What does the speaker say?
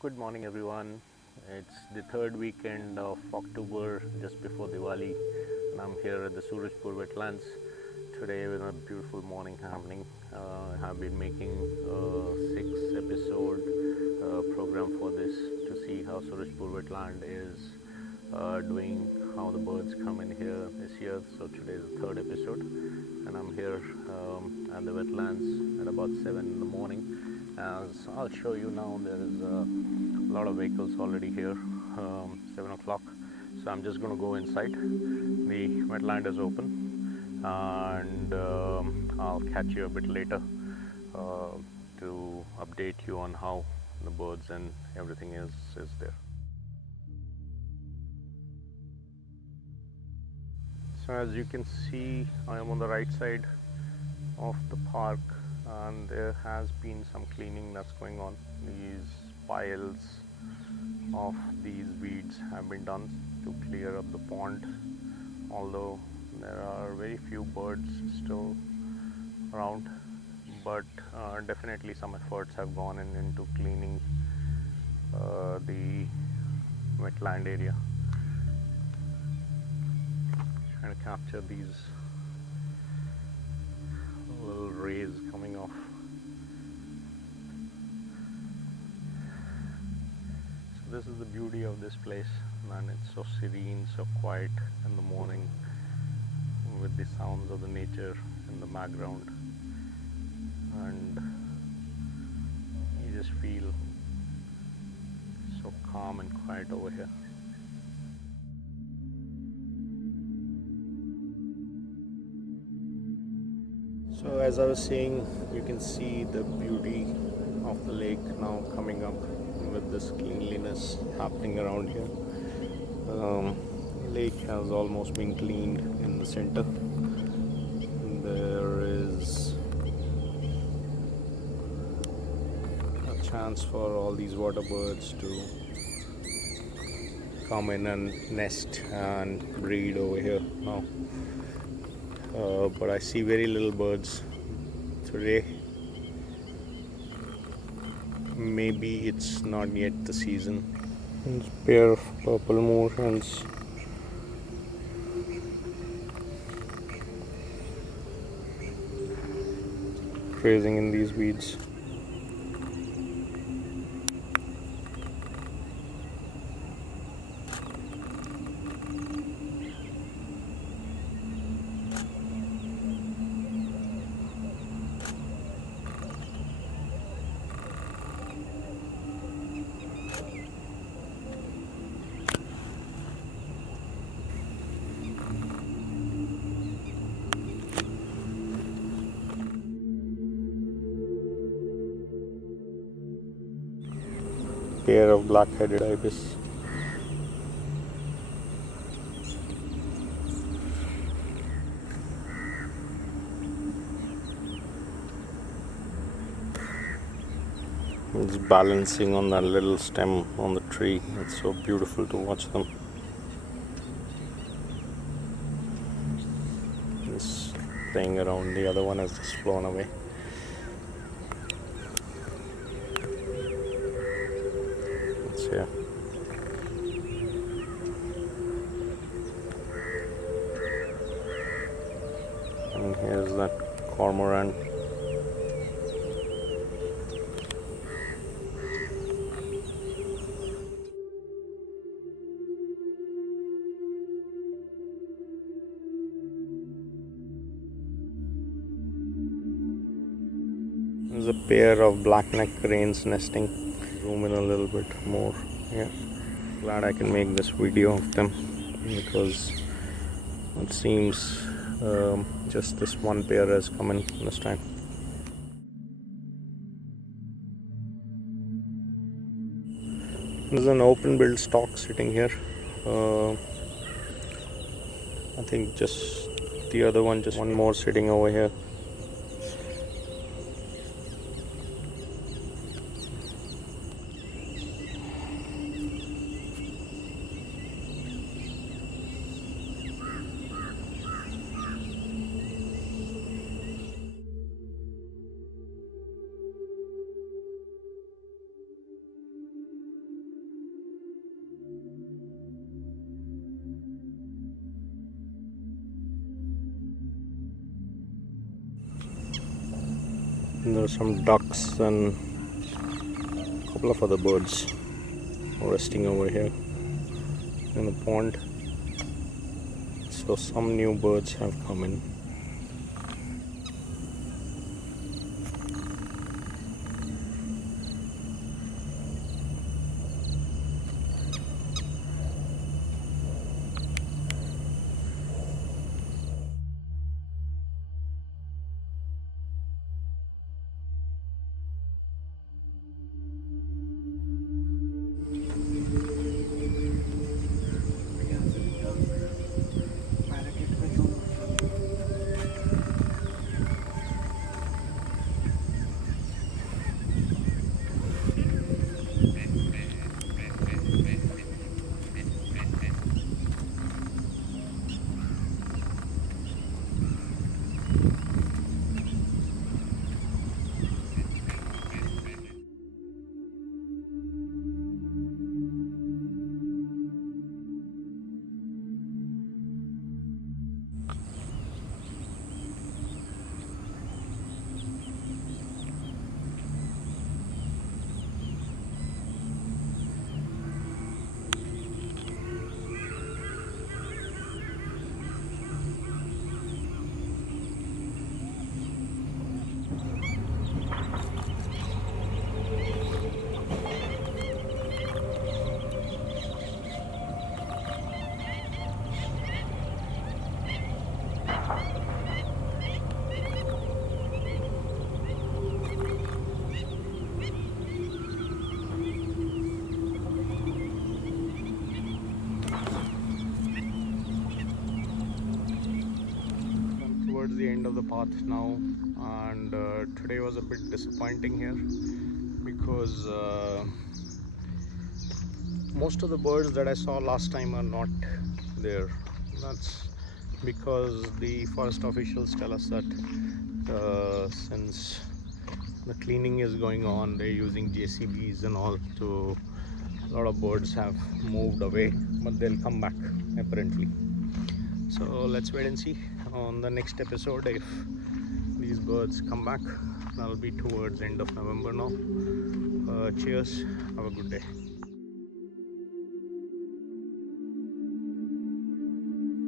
Good morning, everyone. It's the third weekend of October, just before Diwali, and I'm here at the Surajpur Wetlands today with a beautiful morning happening. I have been making a 6 episode program for this to see how Surajpur Wetland is doing, how the birds come in here this year. So today is the third episode, and I'm here at the wetlands at about 7 in the morning. As I'll show you now, there is a lot of vehicles already here, 7 o'clock. So I'm just going to go inside. The wetland is open, and I'll catch you a bit later to update you on how the birds and everything is there. So as you can see, I am on the right side of the park, and there has been some cleaning that's going on. These piles of these weeds have been done to clear up the pond, although there are very few birds still around, but definitely some efforts have gone into cleaning the wetland area, trying to capture these little rays coming off. So this is the beauty of this place, and it's so serene, so quiet in the morning, with the sounds of the nature in the background, and you just feel so calm and quiet over here. So as I was saying, you can see the beauty of the lake now coming up with this cleanliness happening around here. The lake has almost been cleaned in the center. There is a chance for all these water birds to come in and nest and breed over here now. But I see very little birds today. Maybe it's not yet the season. There's a pair of purple moorhens. Grazing in these weeds. Pair of black-headed ibis. It's balancing on that little stem on the tree. It's so beautiful to watch them. It's playing around. The other one has just flown away. It's here. And here's that cormorant. There's a pair of black-neck cranes nesting. Zoom in a little bit more. Yeah, glad I can make this video of them, because it seems just this one pair has come in this time. There's an open build stock sitting here. I think just the other one, just one more sitting over here. There are some ducks and a couple of other birds resting over here in the pond. So some new birds have come in. Towards the end of the path now, and today was a bit disappointing here because most of the birds that I saw last time are not there. That's because the forest officials tell us that since the cleaning is going on, they're using JCBs and all, to a lot of birds have moved away, but they'll come back apparently. So let's wait and see on the next episode if these birds come back. That'll be towards end of November now. Cheers, have a good day.